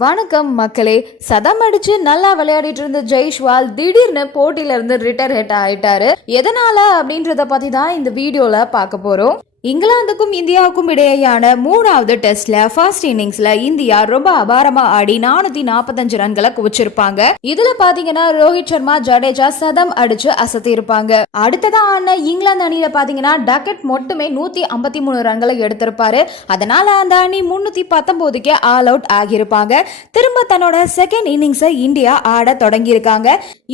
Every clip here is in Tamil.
வணக்கம் மக்களே. சதம் அடிச்சு நல்லா விளையாடிட்டு இருந்த ஜெய்ஷ்வால் திடீர்னு போட்டியில இருந்து ரிட்டர் ஹெட் ஆயிட்டாரு. எதனால அப்படின்றத பத்தி தான் இந்த வீடியோல பார்க்க போறோம். இங்கிலாந்துக்கும் இந்தியாவுக்கும் இடையேயான மூணாவது டெஸ்ட்ல ஃபர்ஸ்ட் இன்னிங்ஸ்ல இந்தியா ரொம்ப அபாரமா ஆடி நானூத்தி நாற்பத்தஞ்சு ரன்களை குவிச்சிருப்பாங்க. இதுல பாத்தீங்கன்னா ரோஹித் சர்மா ஜடேஜா சதம் அடிச்சு அசத்தி இருப்பாங்க அடுத்ததா ஆன இங்கிலாந்து அணியில பாத்தீங்கன்னா டக்கெட் மட்டுமே நூத்தி ஐம்பத்தி மூணு ரன்களை எடுத்திருப்பாரு. அதனால அந்த அணி முன்னூத்தி பத்தொன்பதுக்கே ஆல் அவுட் ஆகியிருப்பாங்க. திரும்ப தன்னோட செகண்ட் இன்னிங்ஸை இந்தியா ஆட தொடங்கியிருக்காங்க.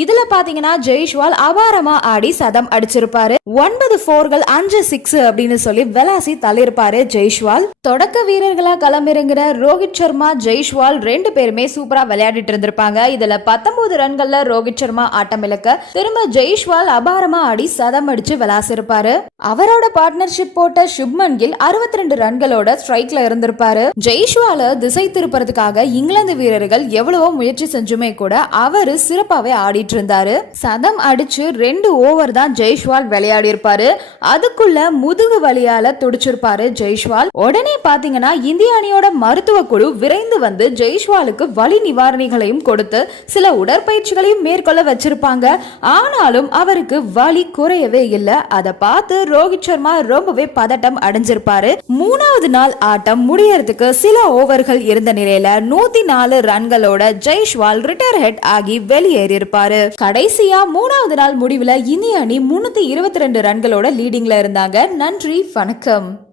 இதுல பாத்தீங்கன்னா ஜெய்ஷ்வால் அபாரமா ஆடி சதம் அடிச்சிருப்பாரு. ஒன்பது போர்கள் அஞ்சு சிக்ஸ் அப்படின்னு சொல்லி சொல்லி விளாசி தள்ளியிருப்பாரு ஜெய்ஷ்வால். தொடக்க வீரர்களா களமிறங்குற ரோஹித் சர்மா ஜெய்ஷ்வால் ரெண்டு பேருமே சூப்பரா விளையாடிட்டு இருந்திருப்பாங்க. இதுல பத்தொன்பது ரன்கள்ல ரோஹித் சர்மா ஆட்டம் இழக்க திரும்ப ஜெய்ஷ்வால் அபாரமா ஆடி சதம் அடிச்சு விளாசிருப்பாரு. அவரோட பார்ட்னர்ஷிப் போட்ட சுப்மன் கில் அறுபத்தி ரெண்டு ரன்களோட ஸ்ட்ரைக்ல இருந்திருப்பாரு. ஜெய்ஷ்வால திசை திருப்பறதுக்காக இங்கிலாந்து வீரர்கள் எவ்வளவோ முயற்சி செஞ்சுமே கூட அவரு சிறப்பாவே ஆடிட்டு இருந்தாரு. சதம் அடிச்சு ரெண்டு ஓவர் தான் ஜெய்ஷ்வால் விளையாடி இருப்பாரு அதுக்குள்ள முதுகு வலியால துடிச்சிருப்பாரு ஜெய்ஷ்வால். உடனே பாத்தீங்கன்னா இந்திய அணியோட மருத்துவ குழு விரைந்து வந்து ஜெய்ஷ்வாலுக்கு வலி நிவாரணிகளையும் கொடுத்து சில உடற்பயிற்சிகளையும் மேற்கொள்ள வச்சிருப்பாங்க. ஆனாலும் அவருக்கு வலி குறையவே இல்லை. அதை பார்த்து ரோஹித் சர்மா ரொம்பவே பதட்டம் அடைஞ்சிருப்பாரு. மூணாவது நாள் ஆட்டம் முடியறதுக்கு சில ஓவர்கள் இருந்த நிலையில நூத்தி நாலு ரன்களோட ஜெய்ஷ்வால் ரிட்டையர் ஹெட் ஆகி வெளியேறி இருப்பாரு கடைசியா மூணாவது நாள் முடிவுல இந்திய அணி முன்னூத்தி இருபத்தி ரெண்டு ரன்களோட லீடிங்ல இருந்தாங்க. நன்றி வணக்கம்.